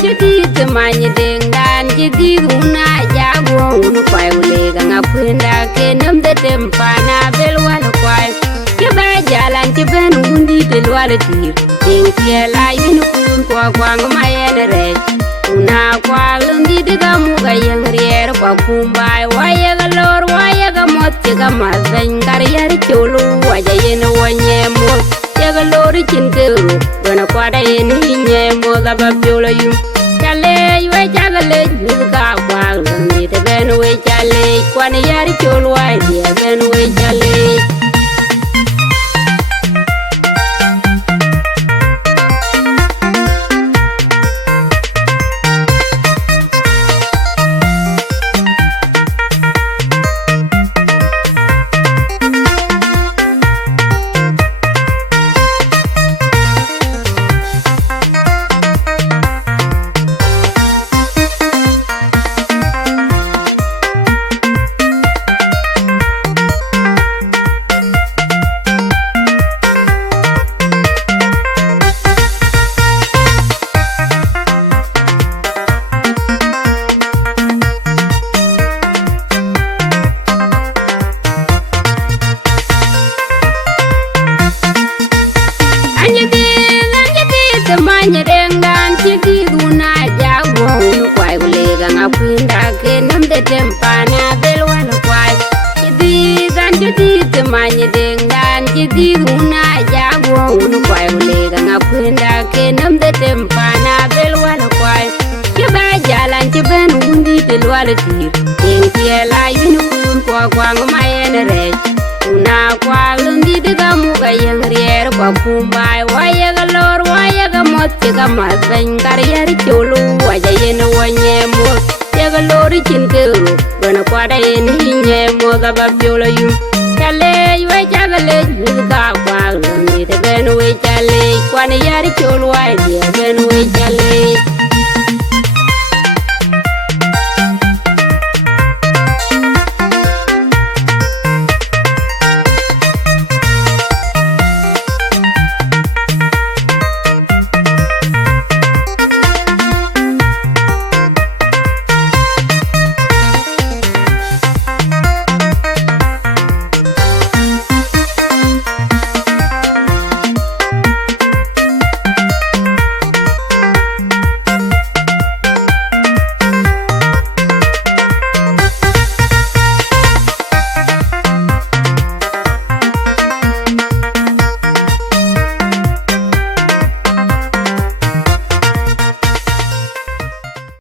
jadi temanya dengan jadi guna jago unu kwai ule ganga kwenda ke nam de tempana belwal kwai ke ba jalan ke ben undi belwal tir ding ke la yin kun kwa kwang mayen re una kwa lundi de gamu ga yang rier kwa kumbai waya ga lor waya ga mot ke ga mazan gar yar chulu waya yen wanye mo ga lor chin ke ru bana kwa da yen hinye mo ga ba pyola yu chale we chagale ni ga kwa lundi de ben we chale kwa ni yar chulu waya de ben we chale temanya dengan citi guna jago unu kwai ule ganga kwenda ke nam de tempana belwan kwai citi dan citi temanya dengan citi guna jago unu kwai ule ganga kwenda ke nam de tempana belwan kwai ke ba jalan ke ben undi belwal tir en ke la yin kun kwa kwang mayen re una kwa lundi de gamu ga yang rier kwa kumbai waya ga lor waya ga mot ke ga mazan gar yar chulu waya yen wanye mo ke ga lor chin ke ru bana kwa da yen hinye mo ga ba pyola yu chale we chagale ni ga kwa lundi de ben we chale kwa ni yar chulu waya de ben we chale